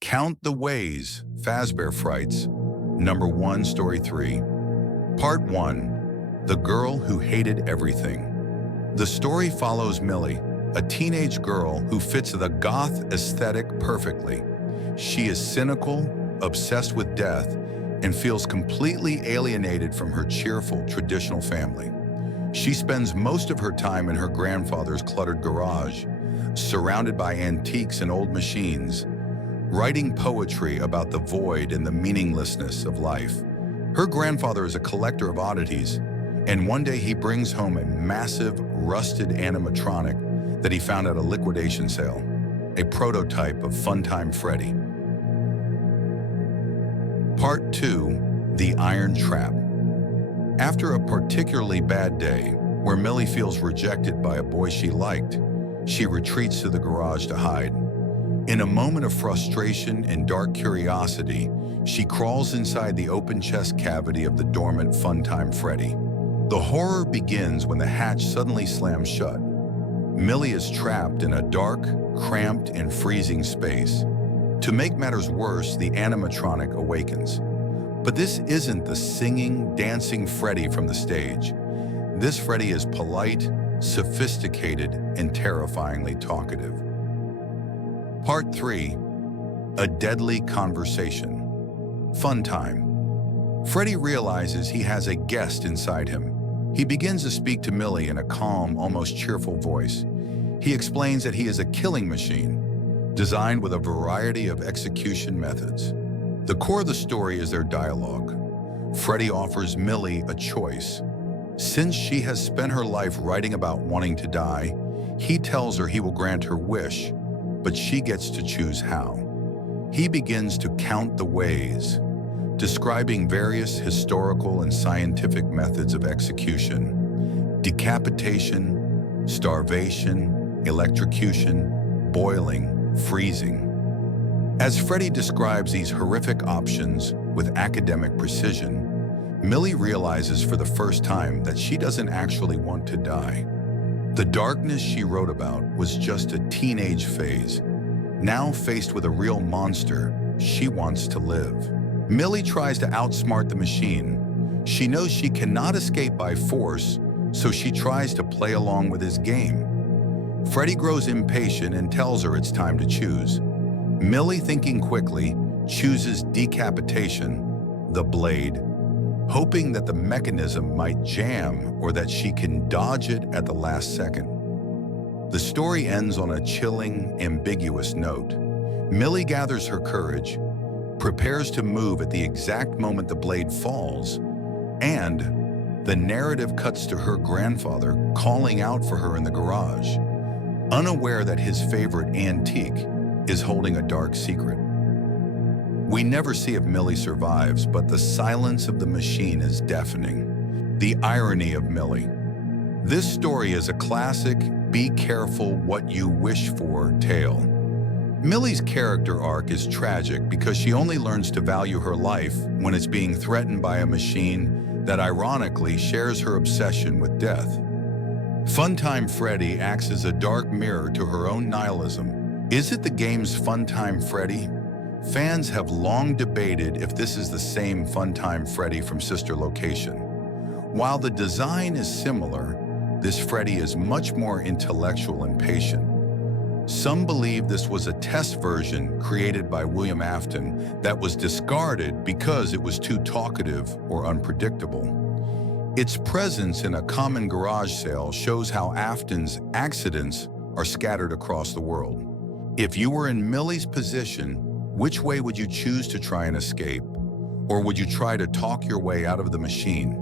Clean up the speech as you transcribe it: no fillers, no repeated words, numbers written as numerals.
Count the Ways, Fazbear Frights, Number 1, Story 3. Part 1, The Girl Who Hated Everything. The story follows Millie, a teenage girl who fits the goth aesthetic perfectly. She is cynical, obsessed with death, and feels completely alienated from her cheerful, traditional family. She spends most of her time in her grandfather's cluttered garage, surrounded by antiques and old machines, writing poetry about the void and the meaninglessness of life. Her grandfather is a collector of oddities, and one day he brings home a massive, rusted animatronic that he found at a liquidation sale, a prototype of Funtime Freddy. Part 2, The Iron Trap. After a particularly bad day, where Millie feels rejected by a boy she liked, she retreats to the garage to hide. In a moment of frustration and dark curiosity, she crawls inside the open chest cavity of the dormant Funtime Freddy. The horror begins when the hatch suddenly slams shut. Millie is trapped in a dark, cramped, and freezing space. To make matters worse, the animatronic awakens. But this isn't the singing, dancing Freddy from the stage. This Freddy is polite, sophisticated, and terrifyingly talkative. Part 3, A Deadly Conversation. Fun time. Freddy realizes he has a guest inside him. He begins to speak to Millie in a calm, almost cheerful voice. He explains that he is a killing machine, designed with a variety of execution methods. The core of the story is their dialogue. Freddy offers Millie a choice. Since she has spent her life writing about wanting to die, he tells her he will grant her wish, but she gets to choose how. He begins to count the ways, describing various historical and scientific methods of execution: decapitation, starvation, electrocution, boiling, freezing. As Freddy describes these horrific options with academic precision, Millie realizes for the first time that she doesn't actually want to die. The darkness she wrote about was just a teenage phase. Now faced with a real monster, she wants to live. Millie tries to outsmart the machine. She knows she cannot escape by force, so she tries to play along with his game. Freddy grows impatient and tells her it's time to choose. Millie, thinking quickly, chooses decapitation, the blade, hoping that the mechanism might jam or that she can dodge it at the last second. The story ends on a chilling, ambiguous note. Millie gathers her courage, prepares to move at the exact moment the blade falls, and the narrative cuts to her grandfather calling out for her in the garage, unaware that his favorite antique is holding a dark secret. We never see if Millie survives, but the silence of the machine is deafening. The irony of Millie. This story is a classic, be careful what you wish for tale. Millie's character arc is tragic because she only learns to value her life when it's being threatened by a machine that ironically shares her obsession with death. Funtime Freddy acts as a dark mirror to her own nihilism. Is it the game's Funtime Freddy? Fans have long debated if this is the same Funtime Freddy from Sister Location. While the design is similar, this Freddy is much more intellectual and patient. Some believe this was a test version created by William Afton that was discarded because it was too talkative or unpredictable. Its presence in a common garage sale shows how Afton's accidents are scattered across the world. If you were in Millie's position, which way would you choose to try and escape? Or would you try to talk your way out of the machine?